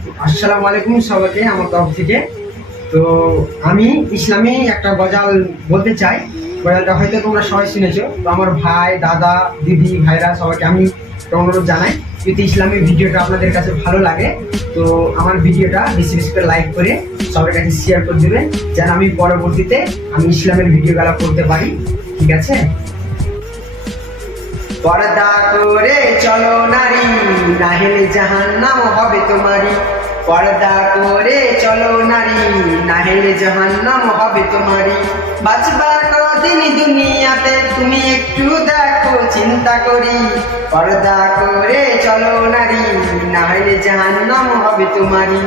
আসসালামু আলাইকুম সবাইকে আমার তরফ থেকে। তো আমি ইসলামী একটা গজাল বলতে চাই। গজালটা হয়তো তোমরা সবাই শুনেছো। তো আমার ভাই, দাদা, দিদি, ভাইরা সবাইকে আমি একটা অনুরোধ জানাই, যদি ইসলামী ভিডিওটা আপনাদের কাছে ভালো লাগে তো আমার ভিডিওটা বেশি বেশি করে লাইক করে সবার কাছে শেয়ার করে দেবেন, যেন আমি পরবর্তীতে আমি ইসলামের ভিডিওগুলো করতে পারি। ঠিক আছে? পর্দা করে চলো নারী, নাহলে জাহান্নাম হবে তোমারই। পর্দা করে চলো নারী, নাহলে জাহান্নাম হবে তোমারই। বাঁচবা কদিন দুনিয়াতে তুমি একটু দেখো চিন্তা করি। পর্দা করে চলো নারী, নাহলে জাহান্নাম হবে তোমারই।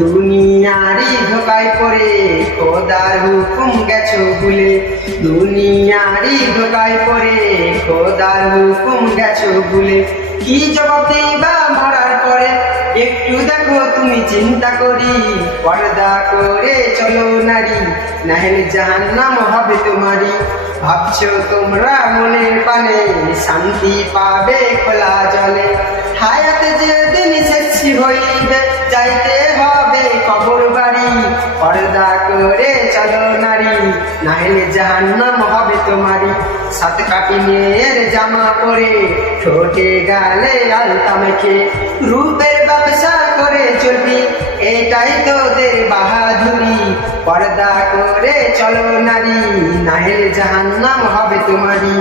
দুনিয়ারি ধোকায় পড়ে খোদার হুকুম গেছো ভুলে। দুনিয়ারি ধোকায় পড়ে খোদার হুকুম গেছো ভুলে। কি জবাব দিবা মরার পরে একটু দেখো তুমি চিন্তা করি। পর্দা করে চলো নারী, নাহলে জাহান্নাম হবে তোমারই। ভাবছো তোমরা মনের পানে শান্তি পাবে খোলা জলে। হায়াতে যেদিন শেষ হইবে যাইতে হবে কবর বাড়ি। পর্দা করে চলো নারী, নাহলে জাহান্নাম হবে তোমারই। সাত কাটিনের জামা পরে ঠোঁটে গালে আলতা মেখে রূপের ব্যবসা করে চলবি, এটাই তোদের বাহাদুরি। পর্দা করে চলো নারী, নাহলে জাহান্নাম হবে তোমারই।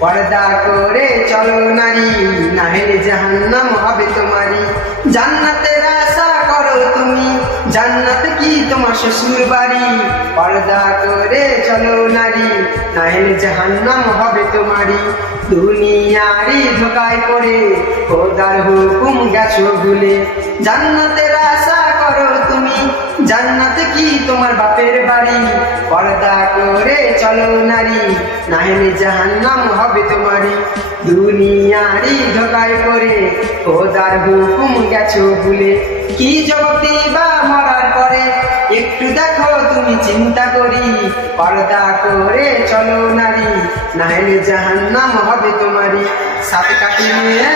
পর্দা করে চলো নারী, নাহলে জাহান্নাম হবে তোমারই। জান্নাতের আশা করো তুমি, জান্নাত কি তোমার শ্বশুর বাড়ি। পর্দা করে চলো নারী, নাহলে জাহান্নাম হবে তোমারই। দুনিয়ারি ধোকায় পড়ে খোদার হুকুম গেছো ভুলে। জান্নাতের আশা করো তুমি, জান্নাত কি তোমার বাপের বাড়ি। পর্দা করে চলো নারী, নাহলে জাহান্নাম হবে তোমারই। দুনিয়ারি ধোকায় পড়ে খোদার হুকুম গেছো ভুলে। কি জবাব দিবা মরার পরে একটু দেখো তুমি চিন্তা করি। পর্দা করে চলো নারী, নাহলে জাহান্নাম হবে তোমারই। সাত কাটিয়ে